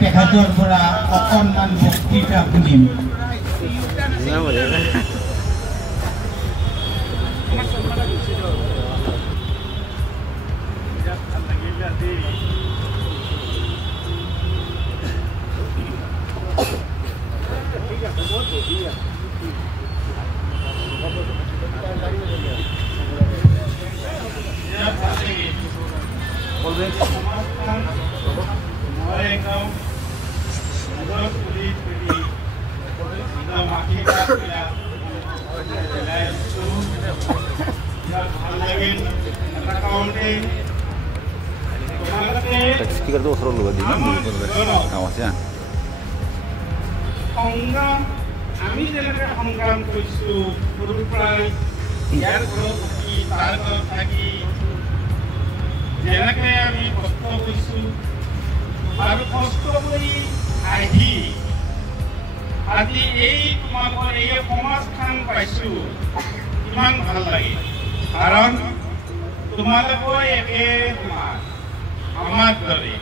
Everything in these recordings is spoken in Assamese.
তেখেতৰ পৰা অকণমান বক্তৃতা শুনিম। Speaker tu selalu ada di awasnya. সংগ্ৰাম আমি যেনেকে সংগ্ৰাম কৰিছোঁ সৰুৰ পৰাই ইয়াৰ ঘৰত থাকি তাৰ ঘৰত থাকি যেনেকে আমি কষ্ট কৰিছোঁ আৰু কষ্ট কৰি আহি আজি এই তোমালোকৰ এই সমাজখন পাইছোঁ কিমান ভাল লাগে কাৰণ তোমালোকৰ একে সমাজ আমাৰ দৰে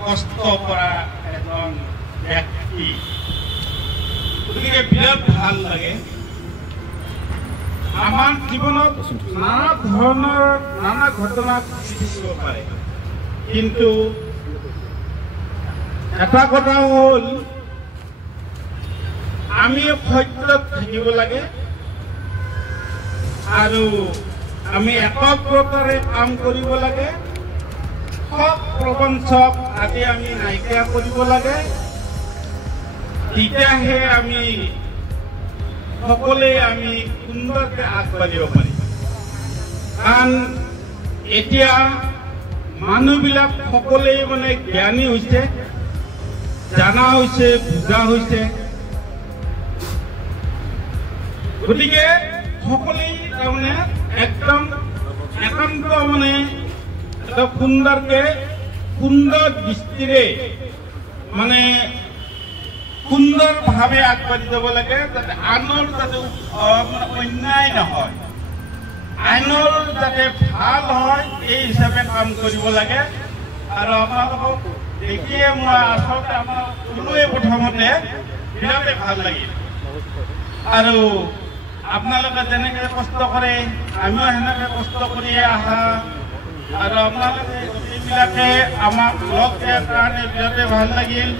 কষ্ট কৰা এজন ব্যক্তি গতিকে বিৰাট ভাল লাগে আমাৰ জীৱনত নানা ধৰণৰ নানা ঘটনা ঘটিব পাৰে কিন্তু এটা কথা হ'ল আমি সত্যত থাকিব লাগে আৰু আমি একগ্ৰতাৰে কাম কৰিব লাগে সব প্ৰপঞ্চক আজি আমি নাইকিয়া কৰিব লাগে তেতিয়াহে আমি সকলোৱে আমি সুন্দৰকৈ আগবাঢ়িব পাৰিম কাৰণ এতিয়া মানুহবিলাক সকলোৱে মানে জ্ঞানী হৈছে জানা হৈছে বুজা হৈছে গতিকে সকলোৱে তাৰমানে একদম একান্ত মানে এটা সুন্দৰকৈ সুন্দৰ দৃষ্টিৰে মানে সুন্দৰভাৱে আগবাঢ়ি যাব লাগে যাতে আনৰ যাতে অন্যায় নহয় আইনৰ যাতে ভাল হয় এই হিচাপে কাম কৰিব লাগে আৰু আপোনালোকক দেখিয়ে মই আচলতে আমাৰ কোনোৱে প্ৰথমতে বিৰাটে ভাল লাগিল আৰু আপোনালোকে যেনেকৈ কষ্ট কৰে আমিও সেনেকৈ কষ্ট কৰিয়ে আহা আৰু আপোনালোকে গোটেইবিলাকে আমাক লগ দিয়াৰ কাৰণে বিৰাটে ভাল লাগিল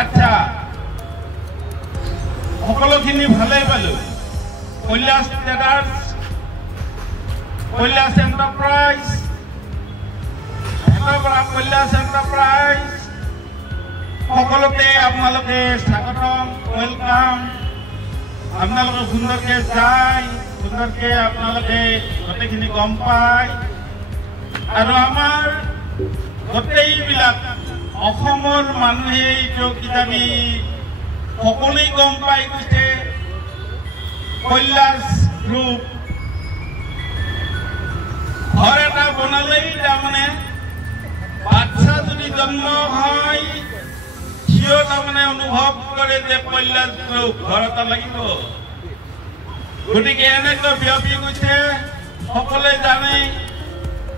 আচ্ছা সকলোখিনি ভালেই পালোঁ Kailash traders Kailash enterprise Kailash enterprise সকলোকে আপোনালোকে স্বাগতম ৱেলকাম আপোনালোকে সুন্দৰকৈ যায় সুন্দৰকৈ আপোনালোকে গোটেইখিনি গম পায় আৰু আমাৰ গোটেইবিলাক অসমৰ মানুহে এইটো কিজানি সকলোৱে গম পাই গৈছে কৈলাশ গ্ৰুপ ঘৰ এটা বনালেই তাৰমানে বাচ্চা যদি জন্ম হয় সিও তাৰমানে অনুভৱ কৰে যে কৈলাশ গ্ৰুপ ঘৰ এটা লাগিব গতিকে এনেকৈ বিয়পি গৈছে সকলোৱে জানে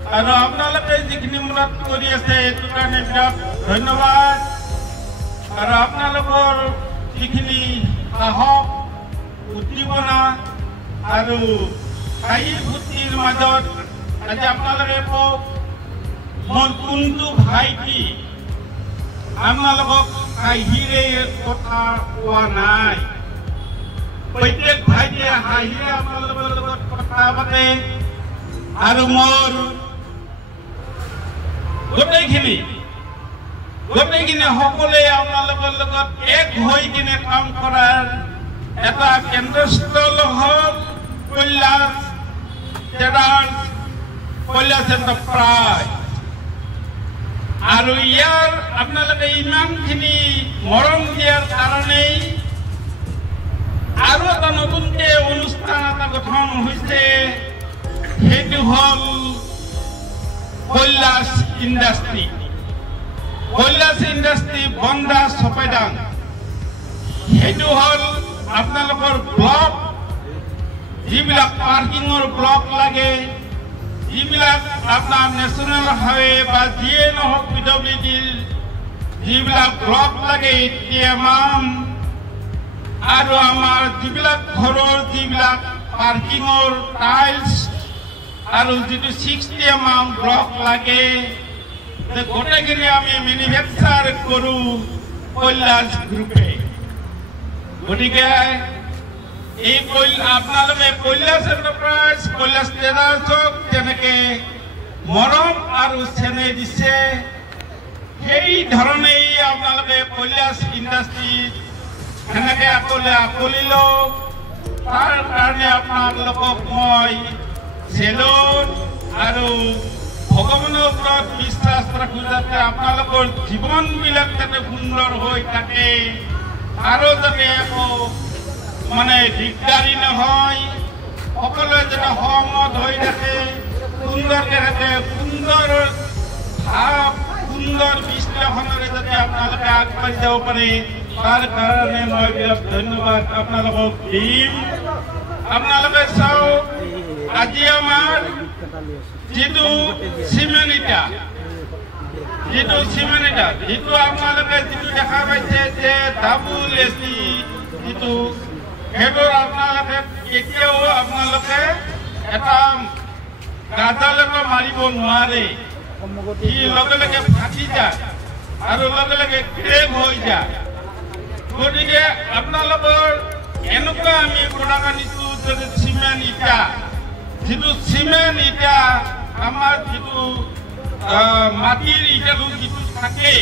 আৰু আপোনালোকে যিখিনি মনত কৰি আছে এইটো কাৰণে বিৰাট ধন্যবাদ আৰু আপোনালোকৰ যিখিনি সাহস উদ্দীপনা আৰু হাঁহি ফূৰ্তিৰ মাজত আজি আপোনালোকে কওক মোৰ কোনটো ভাইটি আপোনালোকক হাঁহিৰে কথা কোৱা নাই প্ৰত্যেক ভাইটিয়ে হাঁহিৰে আপোনালোকৰ লগত কথা পাতে আৰু মোৰ গোটেইখিনি সকলোৱে আপোনালোকৰ লগত এক হৈ কিনে কাম কৰাৰ এটা কেন্দ্ৰস্থল হ'ল কৈলাশ ট্ৰেডাৰ্ছ কৈলাশ এণ্টাৰপ্ৰাইজ আৰু ইয়াৰ আপোনালোকে ইমানখিনি মৰম দিয়াৰ কাৰণেই আৰু এটা নতুনকৈ অনুষ্ঠান এটা গঠন হৈছে সেইটো হ'ল কৈলাশ ইণ্ডাষ্ট্ৰী বন্দা চপেদাং সেইটো হ'ল আপোনালোকৰ ব্লক যিবিলাক পাৰ্কিঙৰ ব্লক লাগে যিবিলাক আপোনাৰ নেশ্যনেল হাইৱে বা যিয়ে নহওক PWDৰ যিবিলাক ব্লক লাগে ATM আৰু আমাৰ যিবিলাক ঘৰৰ যিবিলাক পাৰ্কিঙৰ টাইলছ আৰু যিটো 60 ব্লক লাগে গোটেইখিনি আমি মেনুফেকচাৰ কৰোঁ কৈলাশ গ্ৰুপে। গতিকে এই আপোনালোকে কৈলাশ এণ্টাৰপ্ৰাইজ কৈলাশ ট্ৰেডাৰ্ছক যেনেকৈ মৰম আৰু চেনেহ দিছে সেই ধৰণেই আপোনালোকে কৈলাশ ইণ্ডাষ্ট্ৰিজ সেনেকৈ আকলি লওক। তাৰ কাৰণে আপোনালোকক মই চেলুন আৰু ভগৱানৰ ওপৰত বিশ্বাস ৰাখোঁ যাতে আপোনালোকৰ জীৱনবিলাক যাতে সুন্দৰ হৈ থাকে আৰু যাতে একো মানে দিগদাৰী নহয়, সকলোৱে যাতে সহমত হৈ থাকে, সুন্দৰকৈ থাকে, সুন্দৰ ভাৱ সুন্দৰ বিশ্লেষণেৰে যাতে আপোনালোকে আগবাঢ়ি যাব পাৰে তাৰ কাৰণে মই বিৰাট ধন্যবাদ আপোনালোকক দিম। আপোনালোকে চাওক আজি আমাৰ যিটো চিমেণ্ট ইটা যিটো আপোনালোকে যিটো দেখা পাইছে যে ডাবুল AC যিটো সেইটোৰ আপোনালোকে এতিয়াও আপোনালোকে এটা গাজালকে মাৰিব নোৱাৰে, ই লগে লগে ফাটি যায় আৰু লগে লগে ক্ৰেক হৈ যায়। গতিকে আপোনালোকৰ এনেকুৱা আমি প্ৰডাক্ট আনিছোঁ যে চিমেণ্ট ইটা যিটো চিমেণ্ট ইটা আমাৰ যিটো মাটিৰ ইটাটো যিটো থাকে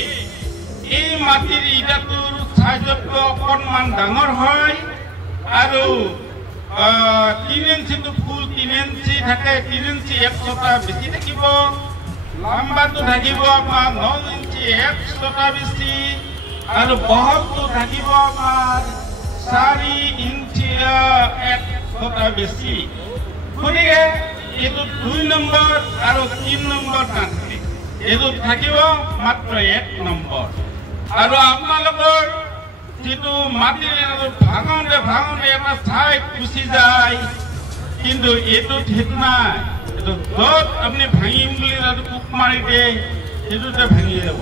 এই মাটিৰ ইটাটোৰ চাইজতকৈ অকণমান ডাঙৰ হয় আৰু 3 ইঞ্চিটো ফুল 3 ইঞ্চি থাকে, 3 ইঞ্চি 1 ছটা বেছি থাকিব, লম্বাটো থাকিব আমাৰ 9 ইঞ্চি 1 ছটা বেছি আৰু বহলটো থাকিব আমাৰ 4 ইঞ্চি 1 ছটা বেছি। গতিকে এইটো 2 নম্বৰ আৰু 3 নম্বৰ নাথাকে, এইটো থাকিব মাত্ৰ 1 নম্বৰ। আৰু আপোনালোকৰ যিটো মাটিৰ ভাঙোতে এটা ঠাইত গুচি যায়, কিন্তু এইটোত সেইটো নাই, এইটো য'ত আপুনি ভাঙিম বুলি কোপ মাৰি দিয়ে সেইটোতে ভাঙি যাব,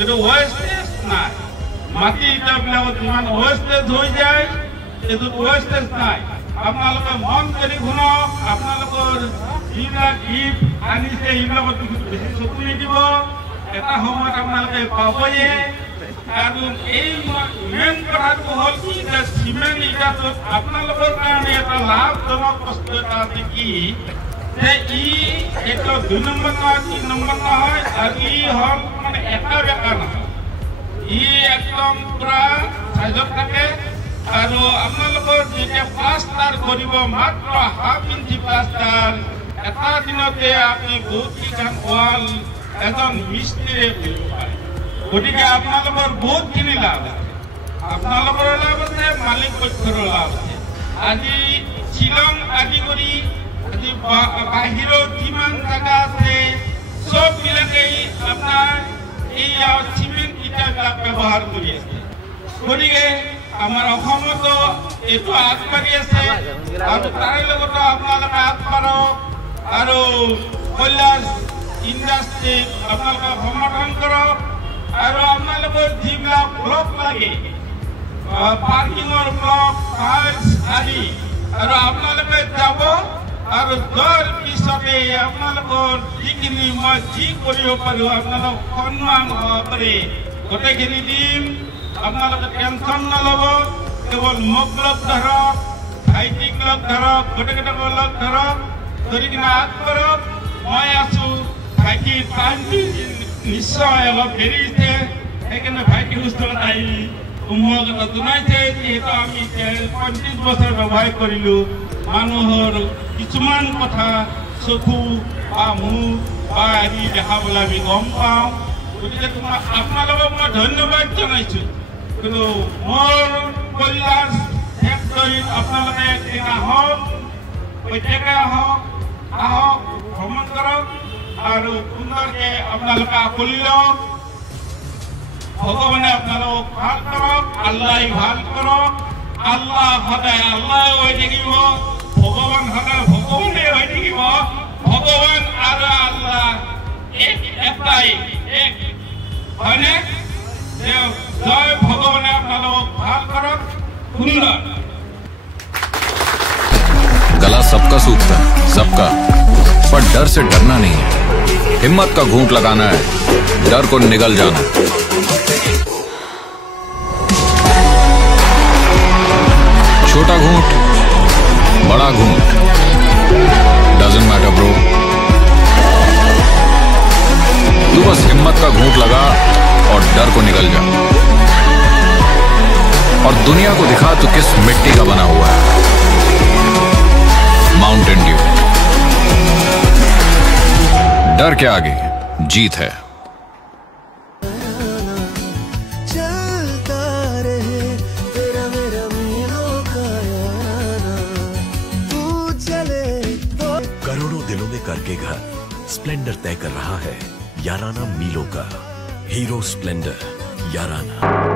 এইটো ৱেষ্টেজ নাই। মাটি ইটাবিলাকত যিমান ৱেষ্টেজ হৈ যায় এইটোত ৱেষ্টেজ নাই। আপোনালোকে মন কৰি শুনক, আপোনালোকৰ যিবিলাক গিফ্ট আনিছে সেইবিলাকত বেছি চকু নিদিব, এটা সময়ত আপোনালোকে পাবয়ে। আৰু এই মেইন কথাটো হ'ল কি যে চিমেণ্ট ইটাটোত আপোনালোকৰ কাৰণে এটা লাভজনক বস্তু এটা আছে কি যে এইটো 2 নম্বৰ নহয় 3 নম্বৰ নহয় আৰু ই হ'ল মানে এটা বেকা নহয়, ই একদম পুৰা চাইজত থাকে। আৰু আপোনালোকৰ যেতিয়া প্লাষ্টাৰ কৰিব মাত্ৰ 1/2 ইঞ্চি প্লাষ্টাৰ এটা দিনতে আপুনি বহুতকেইখন ৱাল এজন মিস্ত্ৰীয়ে কৰিব পাৰে। গতিকে আপোনালোকৰ বহুতখিনি লাভ আছে, আপোনালোকৰ লাভ আছে, মালিক পক্ষৰো লাভ আছে। আজি শ্বিলং আদি কৰি আজি বাহিৰত যিমান জেগা আছে চববিলাকেই আপোনাৰ এই চিমেণ্ট ইটাবিলাক ব্যৱহাৰ কৰি আছে। গতিকে আমাৰ অসমতো এইটো আগবাঢ়ি আছে আৰু তাৰে লগতো আপোনালোকে আগবাঢ়ক আৰু কৈলাশ ইণ্ডাষ্ট্ৰীক আপোনালোকে সমৰ্থন কৰক। আৰু আপোনালোকৰ যিবিলাক ব্লক লাগে পাৰ্কিঙৰ ব্লক টাইলছ আদি আৰু আপোনালোকে যাব আৰু যোৱাৰ পিছতে আপোনালোকৰ যিখিনি মই যি কৰিব পাৰোঁ আপোনালোক সন্মান সহকাৰে গোটেইখিনি দিম। আপোনালোকে টেনশ্যন নল'ব, কেৱল মোক লগ ধৰক, ভাইটিক লগ ধৰক, গোটেইকেইটাক লগ ধৰক, ধৰি কিনে আগবাঢ়ক। মই আছোঁ। ভাইটিৰ টাইমটো নিশ্চয় অলপ দেৰি হৈছে, সেইকাৰণে ভাইটি সুস্থতা আহি মোক এটা জনাইছে যিহেতু আমি 35 বছৰ ব্যৱসায় কৰিলোঁ, মানুহৰ কিছুমান কথা চকু বা মুখ বা আদি দেখাবলৈ আমি গম পাওঁ। গতিকে আপোনালোকক মই ধন্যবাদ জনাইছোঁ। কিন্তু মোৰ কৈলাশ ফেক্টৰীত আপোনালোকে আহক, প্ৰত্যেকে আহক ভ্ৰমণ কৰক আৰু সুন্দৰকৈ আপোনালোকে আকলি লওক। ভগৱানে আপোনালোকক ভাল কৰক, আল্লাই ভাল কৰক। আল্লাহ সদায় আল্লাই হৈ থাকিব, ভগৱান সদায় ভগৱানে হৈ থাকিব। ভগৱান डर से डरना नहीं है, हिम्मत का घूंट लगाना है, डर को निगल जाना है। छोटा घूंट, बड़ा घूंट, डजंट मैटर ब्रो। तू बस हिम्मत का घूंट लगा और डर को निगल जा, और दुनिया को दिखा तू किस मिट्टी का बना हुआ है। Mountain Dew. डर के आगे जीत है। करोड़ों दिलों में करके घर स्प्लेंडर तय कर रहा है याराना मीलों का। हीरो स्प्लेंडर याराना।